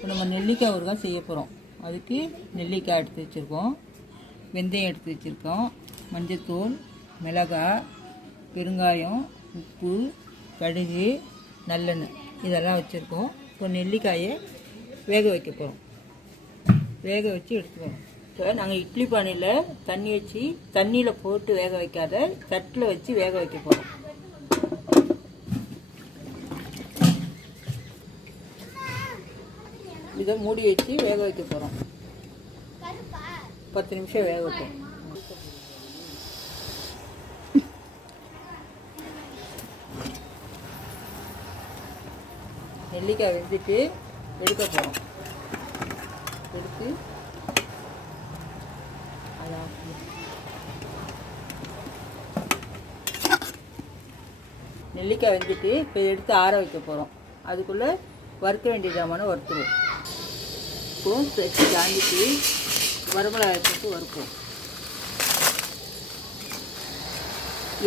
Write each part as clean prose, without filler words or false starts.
இப்போ நம்ம நெல்லிக்காய் ஊறுகாய் செய்ய போகிறோம். அதுக்கு நெல்லிக்காய் எடுத்து வச்சுருக்கோம், வெந்தயம் எடுத்து வச்சுருக்கோம், மஞ்சத்தூள், மிளகாய், பெருங்காயம், உப்பு, கடுகு, நல்லெண்ணெய் இதெல்லாம் வச்சுருக்கோம். இப்போ நெல்லிக்காயை வேக வைக்க போகிறோம். வேக வச்சு எடுத்துக்கோம். இப்போ நாங்கள் இட்லி பானையில் தண்ணி வச்சு தண்ணியில் போட்டு வேக வைக்காத தட்டில் வச்சு வேக வைக்க போகிறோம். இதை மூடி வச்சு வேக வைக்க போகிறோம். 10 நிமிஷம் வேக வைப்போம். நெல்லிக்காய் வெந்துட்டு எடுக்க போகிறோம். எடுத்து நெல்லிக்காய் வெந்துட்டு இப்போ எடுத்து ஆற வைக்க போகிறோம். அதுக்குள்ளே வறுக்க வேண்டிய ஜாமான வறுத்துருவோம். இப்போ தச்சு தாண்டிட்டு வரமிளகாய் போட்டு வறுப்போம்.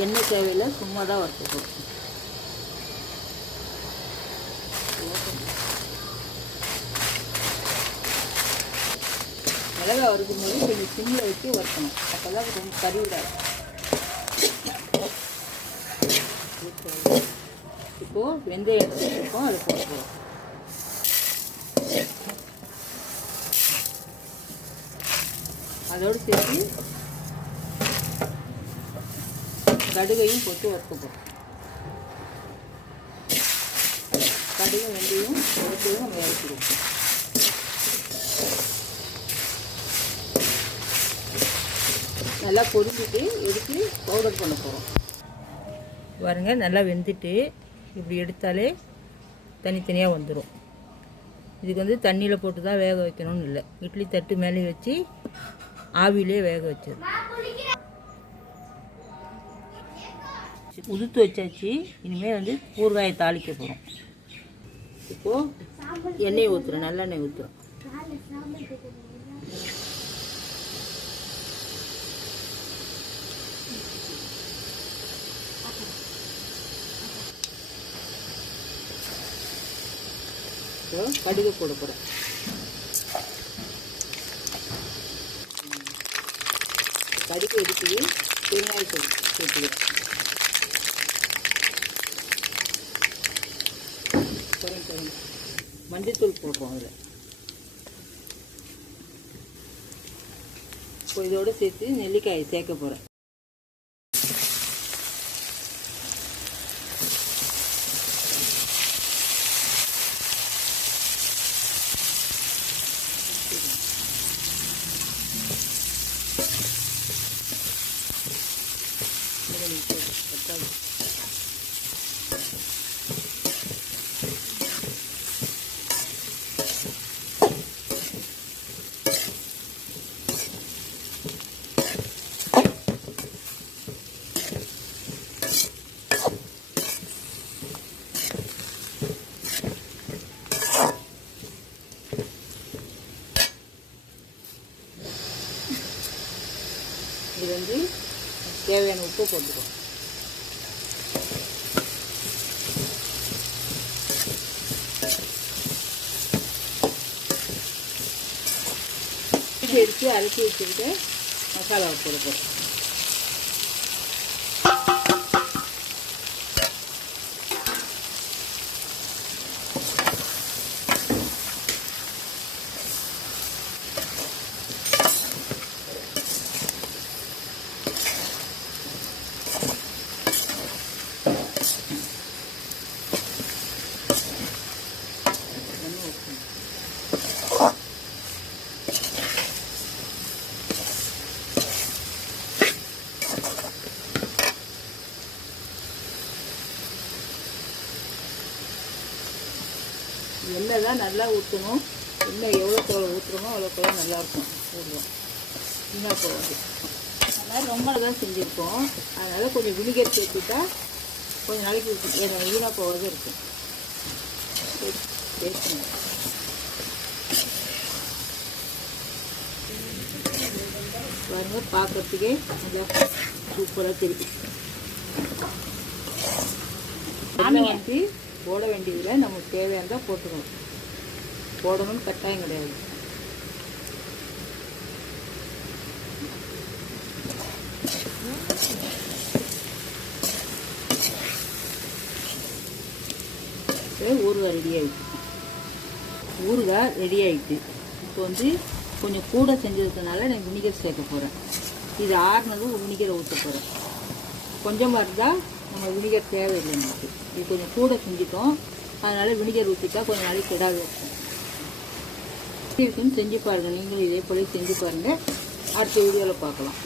எண்ணெய் தேவையில்லை, சும்மா தான் வறுத்துப்போம். மிளகாய் வறுக்கும் போது கொஞ்சம் சிம்மில் வச்சு வறுக்கணும். அப்போ தான் கொஞ்சம் கறிவிடாது. இப்போது வெந்தயம் எடுத்து வச்சுருக்கோம், அதை போட்டுருவோம். அதோடு சேர்த்து கடுகையும் போட்டு வறுத்துப்போம். கடுகு வெந்தயம் போட்டு நம்ம இறக்கிடுவோம். நல்லா பொரிஞ்சிட்டு எடுத்து பவுடர் பண்ண போகிறோம். பாருங்க, நல்லா வெந்துட்டு இப்படி எடுத்தாலே தனித்தனியாக வந்துடும். இதுக்கு வந்து தண்ணியில் போட்டு தான் வேக வைக்கணும்னு இல்லை, இட்லி தட்டு மேலே வச்சு ஆவிலே வேக வச்சது. உதுத்து வச்சாச்சு. இனிமேல் வந்து ஊறுகாயை தாளிக்க போகிறோம். இப்போது எண்ணெய் ஊற்றுறோம், நல்லெண்ணெய் ஊற்றுறோம். கடுகு போட போகிறேன். கடுகு எடுத்து பெருங்காயத்தூள் சேர்த்துக்கிறேன். மஞ்சத்தூள் போடுறோம் அதில். இப்போ இதோடு சேர்த்து நெல்லிக்காயை சேர்க்க போகிறேன். இது வந்து தேவையான உப்பு போட்டுக்கோ. எடுத்து அரைச்சி வச்சுக்கிட்டு மசாலாவை போடுவோம். எண்ணெய் தான் நல்லா ஊற்றணும். எண்ணெய் எவ்வளோக்கு ஊற்றுறோமோ அவ்வளோக்கு நல்லாயிருக்கும். ஊறுவோம் வீணாக போகாது. அதனால் ரொம்ப தான் செஞ்சுருக்கோம். அதனால் கொஞ்சம் வினிகர் சேர்த்துட்டா கொஞ்சம் நாளைக்கு வீணாக போகாது இருக்கும். சேர்த்துங்க. பாருங்க, பார்க்கறதுக்கே நல்லா சூப்பராக தெரியும். வந்து போட வேண்டியதில் நமக்கு தேவையானதாக போட்டுக்கணும். போடணும்னு கட்டாயம் கிடையாது. ஊறுகாய் ரெடி ஆகிடுச்சு. ஊறுகாய் ரெடி ஆகிடுச்சு. இப்போ வந்து கொஞ்சம் கூட செஞ்சதுனால நான் வினிகர் சேர்க்க போகிறேன். இது ஆறுனதும் வினிகரை ஊற்ற போகிறேன். கொஞ்சமாக இருந்தால் நம்ம வினிகர் தேவையில்லை. நமக்கு இது கொஞ்சம் கூட செஞ்சுட்டோம், அதனால் வினிகர் ஊற்றிட்டா கொஞ்சம் நாளைக்கு கெடாது இருக்கும். செஞ்சு பாருங்கள். நீங்களும் இதே போல செஞ்சு பாருங்கள். அடுத்த வீடியோவில் பார்க்கலாம்.